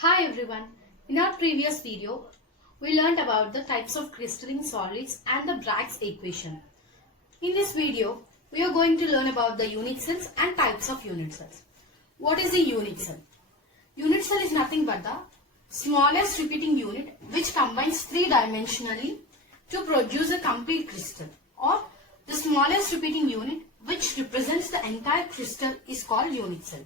Hi everyone. In our previous video, we learned about the types of crystalline solids and the Bragg's equation. In this video, we are going to learn about the unit cells and types of unit cells. What is a unit cell? Unit cell is nothing but the smallest repeating unit which combines three-dimensionally to produce a complete crystal, or the smallest repeating unit which represents the entire crystal is called unit cell.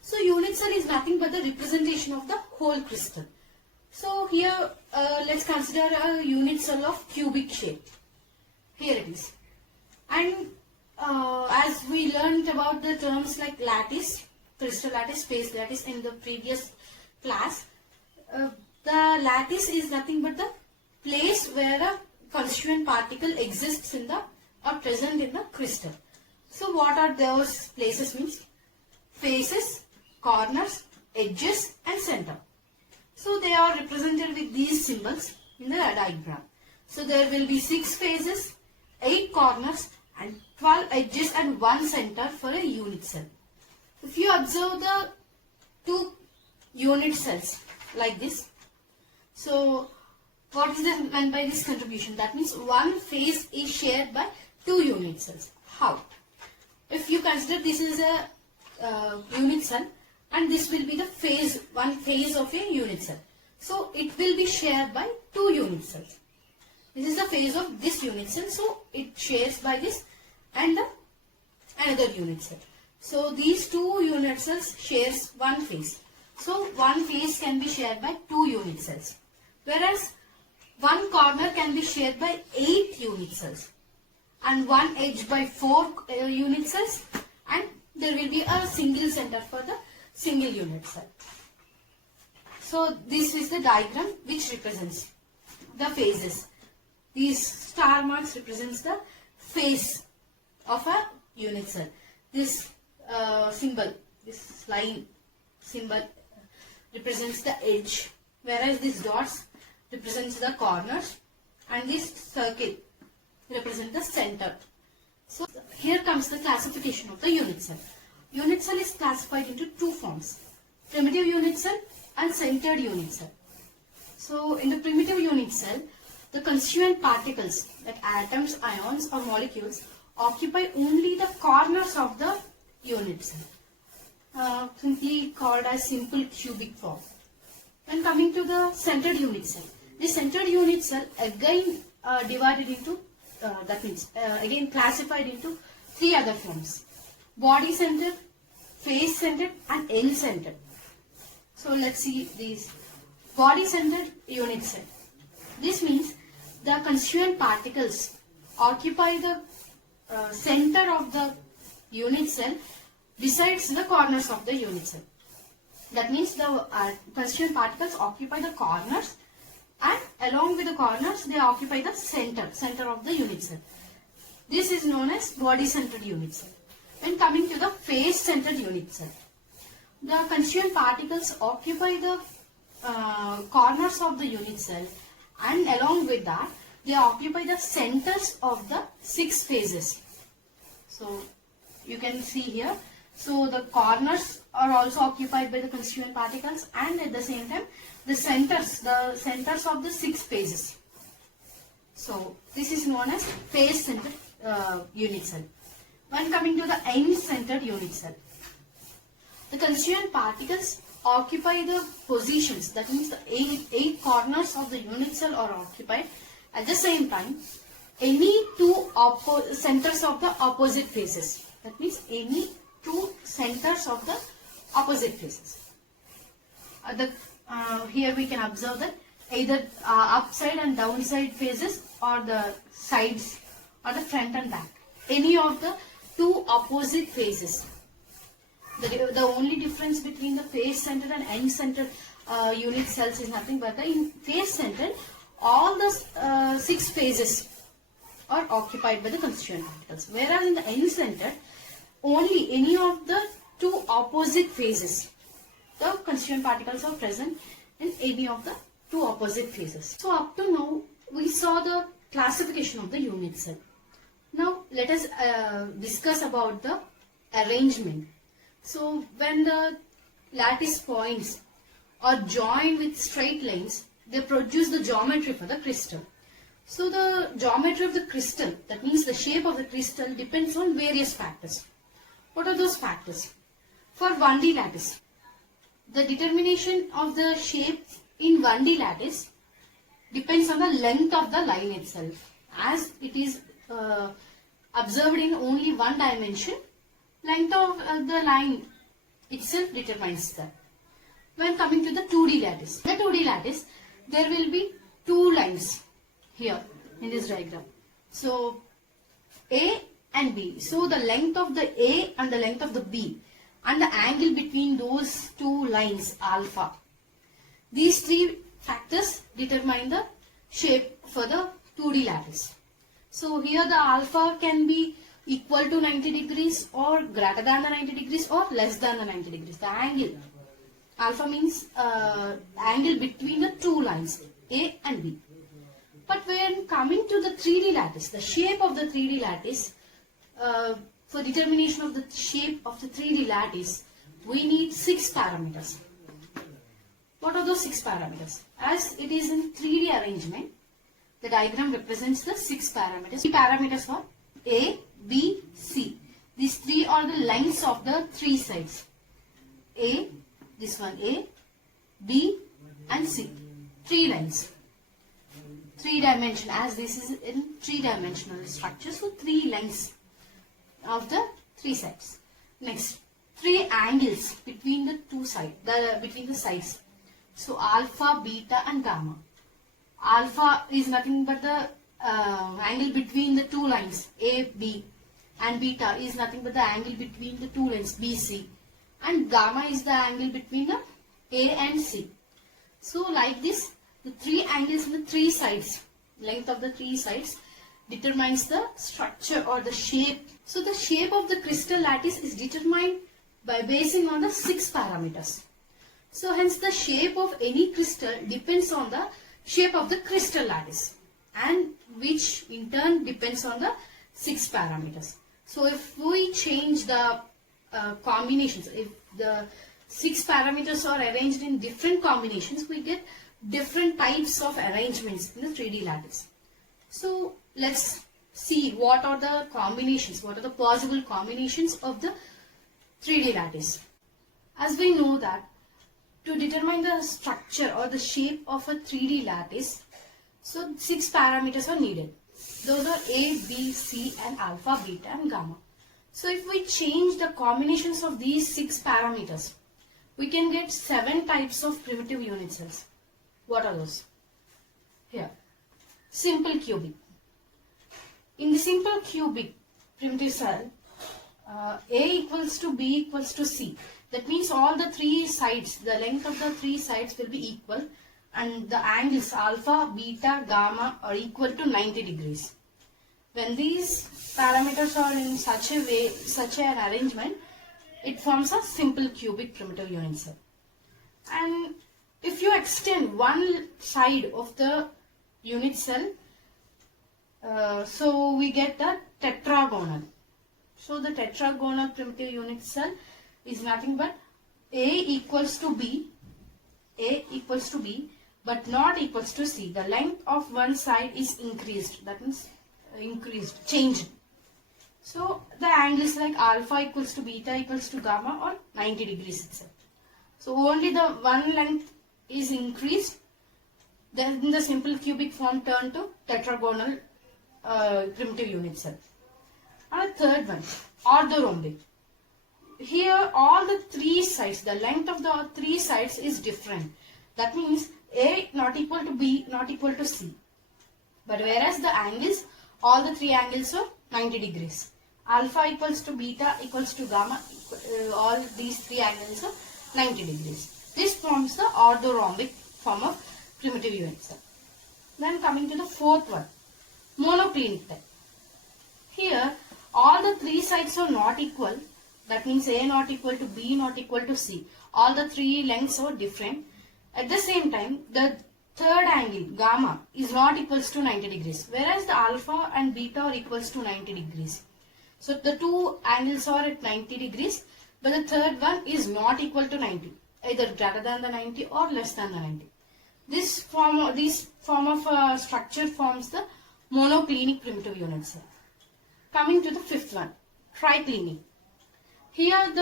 So unit cell is nothing but the representation of the whole crystal. So here let's consider a unit cell of cubic shape. Here it is. And as we learned about the terms like lattice, crystal lattice, space lattice in the previous class, the lattice is nothing but the place where a constituent particle exists in the or present in the crystal. So what are those places means? Faces, corners, edges and center. So they are represented with these symbols in the diagram. So there will be 6 faces, 8 corners and 12 edges and 1 center for a unit cell. If you observe the 2 unit cells like this, so what is meant by this contribution? That means one face is shared by 2 unit cells. How? If you consider this is a unit cell, and this will be the phase, one phase of a unit cell. So it will be shared by 2 unit cells. This is the phase of this unit cell, so it shares by this and another unit cell. So these 2 unit cells shares one phase. So one phase can be shared by 2 unit cells. Whereas one corner can be shared by 8 unit cells. And one edge by 4 unit cells. And there will be a single center for the single unit cell. So this is the diagram which represents the phases. These star marks represents the phase of a unit cell. This symbol, this line symbol represents the edge, whereas these dots represents the corners and this circle represents the center. So here comes the classification of the unit cell. Unit cell is classified into 2 forms, primitive unit cell and centered unit cell. So in the primitive unit cell, the constituent particles like atoms, ions or molecules occupy only the corners of the unit cell, simply called as simple cubic form. When coming to the centered unit cell, the centered unit cell again divided into, that means again classified into 3 other forms. Body centered, face centered and end centered. So let's see these. Body centered unit cell. This means the constituent particles occupy the center of the unit cell besides the corners of the unit cell. That means the constituent particles occupy the corners and along with the corners they occupy the center of the unit cell. This is known as body centered unit cell. When coming to the face-centered unit cell, the constituent particles occupy the corners of the unit cell and along with that they occupy the centers of the 6 phases. So you can see here, so the corners are also occupied by the constituent particles and at the same time the centers of the 6 phases. So this is known as face-centered unit cell. When coming to the end-centered unit cell, the constituent particles occupy the positions, that means the 8 corners of the unit cell are occupied. At the same time, any 2 centers of the opposite phases, that means any 2 centers of the opposite phases. Here we can observe that either upside and downside phases or the sides or the front and back. Any of the 2 opposite phases. The only difference between the face-centered and end-centered unit cells is nothing but in face-centered, all the 6 phases are occupied by the constituent particles. Whereas in the end-centered, only any of the 2 opposite phases, the constituent particles are present in any of the 2 opposite phases. So up to now, we saw the classification of the unit cell. Now let us discuss about the arrangement. So when the lattice points or joined with straight lines, they produce the geometry for the crystal. So the geometry of the crystal, that means the shape of the crystal, depends on various factors. What are those factors? For 1D lattice, the determination of the shape in 1D lattice depends on the length of the line itself. As it is observed in only one dimension, length of the line itself determines that. When coming to the 2D lattice, there will be two lines here in this diagram. So A and B. So the length of the A and the length of the B and the angle between those two lines, alpha. These three factors determine the shape for the 2D lattice. So here the alpha can be equal to 90 degrees or greater than the 90 degrees or less than the 90 degrees. The angle, alpha means angle between the two lines, A and B. But when coming to the 3D lattice, the shape of the 3D lattice, for determination of the shape of the 3D lattice, we need 6 parameters. What are those 6 parameters? As it is in 3D arrangement, the diagram represents the 6 parameters. The parameters are A, B, C. These three are the lengths of the three sides. A, this one A, B and C. 3 lines. 3 dimension, as this is in 3-dimensional structure. So 3 lengths of the 3 sides. Next, 3 angles between the two sides, between the sides. So alpha, beta and gamma. Alpha is nothing but the angle between the two lines A, B, and beta is nothing but the angle between the two lines B, C, and gamma is the angle between the A and C. So like this, the 3 angles in the 3 sides, length of the 3 sides, determines the structure or the shape. So the shape of the crystal lattice is determined by basing on the 6 parameters. So hence the shape of any crystal depends on the shape of the crystal lattice, and which in turn depends on the 6 parameters. So if we change the combinations, if the 6 parameters are arranged in different combinations, we get different types of arrangements in the 3D lattice. So let's see what are the combinations, what are the possible combinations of the 3D lattice. As we know that to determine the structure or the shape of a 3D lattice, so 6 parameters are needed. Those are A, B, C and alpha, beta and gamma. So if we change the combinations of these 6 parameters, we can get 7 types of primitive unit cells. What are those? Here, simple cubic. In the simple cubic primitive cell, A equals to B equals to C. That means all the 3 sides, the length of the 3 sides will be equal, and the angles alpha, beta, gamma are equal to 90 degrees. When these parameters are in such a way, such an arrangement, it forms a simple cubic primitive unit cell. And if you extend one side of the unit cell, so we get the tetragonal. So the tetragonal primitive unit cell is nothing but A equals to B, but not equals to C. The length of one side is increased, that means changed. So the angle is like alpha equals to beta equals to gamma or 90 degrees itself. So only the one length is increased, then the simple cubic form turned to tetragonal primitive unit cell. And the third one, orthorhombic. Here all the 3 sides, the length of the 3 sides is different. That means A not equal to B not equal to C. But whereas the angles, all the 3 angles are 90 degrees. Alpha equals to beta equals to gamma, all these 3 angles are 90 degrees. This forms the orthorhombic form of primitive unit cell. Then coming to the fourth one, monoclinic type. Here all the 3 sides are not equal. That means A not equal to B not equal to C. All the 3 lengths are different. At the same time, the third angle, gamma, is not equals to 90 degrees. Whereas the alpha and beta are equals to 90 degrees. So the 2 angles are at 90 degrees. But the third one is not equal to 90. either greater than the 90 or less than the 90. This form of structure forms the monoclinic primitive unit cell. Coming to the fifth one, triclinic. Here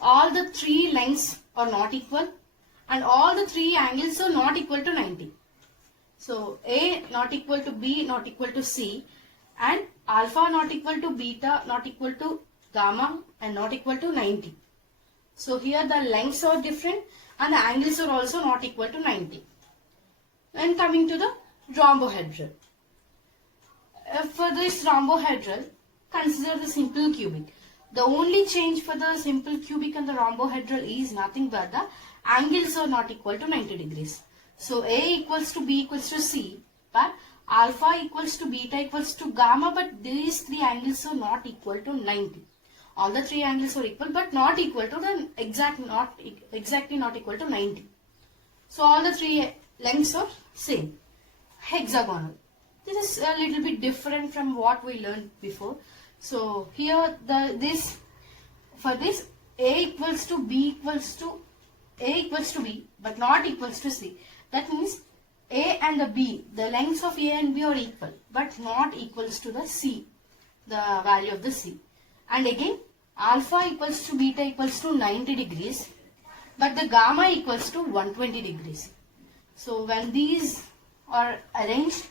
all the three lengths are not equal and all the three angles are not equal to 90. So A not equal to B not equal to C, and alpha not equal to beta not equal to gamma and not equal to 90. So here the lengths are different and the angles are also not equal to 90. And coming to the rhombohedral. For this rhombohedral, consider the simple cubic. The only change for the simple cubic and the rhombohedral is nothing but the angles are not equal to 90 degrees. So A equals to B equals to C, but alpha equals to beta equals to gamma, but these three angles are not equal to 90. All the three angles are equal but not equal to the exactly not equal to 90. So all the three lengths are same. Hexagonal. This is a little bit different from what we learned before. So here for this A equals to B but not equals to C. That means A and the B, the lengths of A and B are equal but not equals to the C, the value of the C. And again alpha equals to beta equals to 90 degrees but the gamma equals to 120 degrees. So when these are arranged,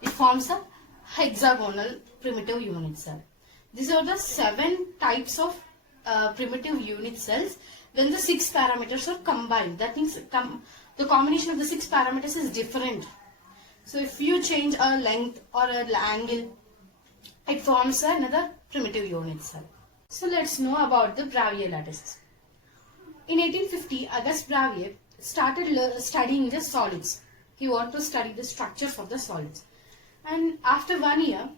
it forms a hexagonal primitive unit cell. These are the 7 types of primitive unit cells when the 6 parameters are combined. That means the combination of the 6 parameters is different. So if you change a length or an angle, it forms another primitive unit cell. So let's know about the Bravavier lattices. In 1850, Auguste Bravavier started studying the solids. He wanted to study the structures of the solids. And after 1 year,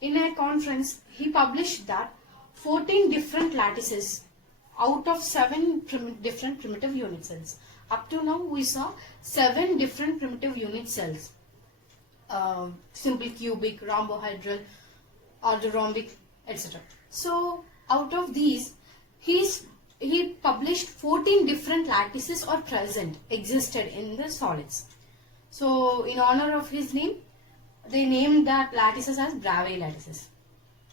in a conference, he published that 14 different lattices out of 7 different primitive unit cells. Up to now, we saw 7 different primitive unit cells. Simple cubic, rhombohedral, orthorhombic, etc. So out of these, he published 14 different lattices or existed in the solids. So in honor of his name, they named that lattices as Bravavier lattices.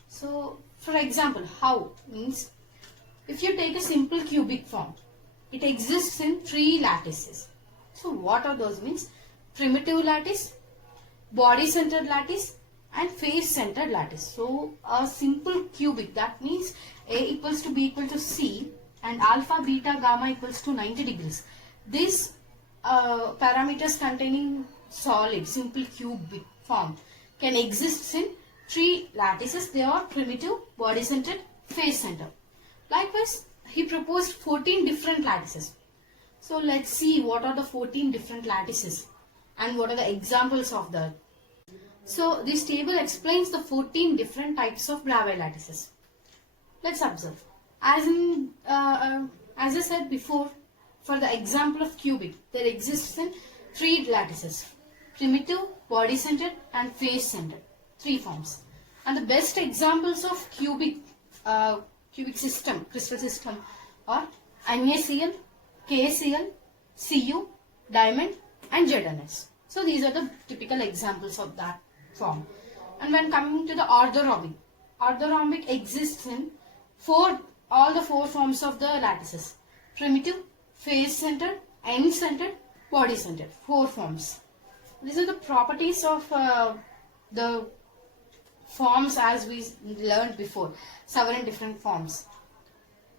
So for example, how means if you take a simple cubic form, it exists in 3 lattices. So what are those means? Primitive lattice, body centered lattice and face centered lattice. So a simple cubic, that means A equals to B equal to C and alpha, beta, gamma equals to 90 degrees. These parameters containing solid simple cubic form can exist in 3 lattices. They are primitive, body centered, face centered. Likewise, he proposed 14 different lattices. So let's see what are the 14 different lattices and what are the examples of that. So this table explains the 14 different types of Bravavier lattices. Let's observe. As I said before, for the example of cubic, there exists in 3 lattices: primitive, body centered and face centered. 3 forms. And the best examples of cubic system, crystal system are NaCl, KCl, Cu, diamond and ZnS. So these are the typical examples of that form. And when coming to the orthorhombic exists in all the 4 forms of the lattices: primitive, face centered, end centered, body centered. 4 forms. These are the properties of the forms as we learned before, 7 different forms.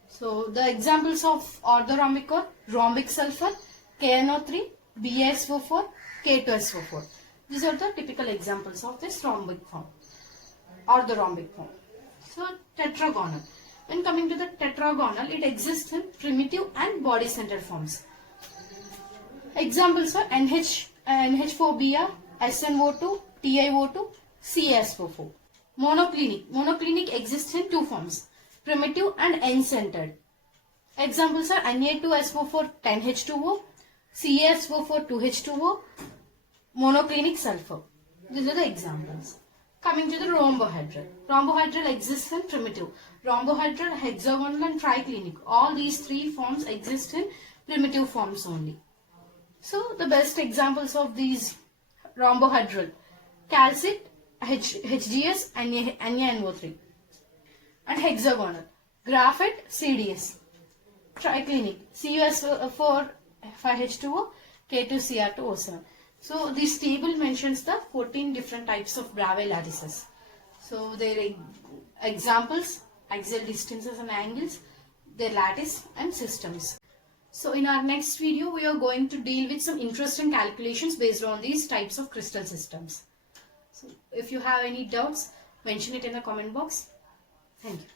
So the examples of orthorhombic are rhombic sulfur, KNO3, BaSO4, K2SO4. These are the typical examples of this rhombic form, orthorhombic form. So tetragonal. When coming to the tetragonal, it exists in primitive and body centered forms. Examples are NH4Br, SnO2, TiO2, CaSO4. Monoclinic exists in 2 forms: primitive and end-centered. Examples are Na2SO4 10H2O, CaSO4 2H2O, monoclinic sulfur. These are the examples. Coming to the rhombohedral. Rhombohedral exists in primitive. Rhombohedral, hexagonal and triclinic. All these three forms exist in primitive forms only. So the best examples of these rhombohedral: calcite, HGS, and NaNO3. And hexagonal: graphite, CDS. Triclinic: CuS4 5H2O, K2Cr2O7. So this table mentions the 14 different types of Bravais lattices. So their examples: axial distances and angles, their lattice and systems. So in our next video, we are going to deal with some interesting calculations based on these types of crystal systems. So if you have any doubts, mention it in the comment box. Thank you.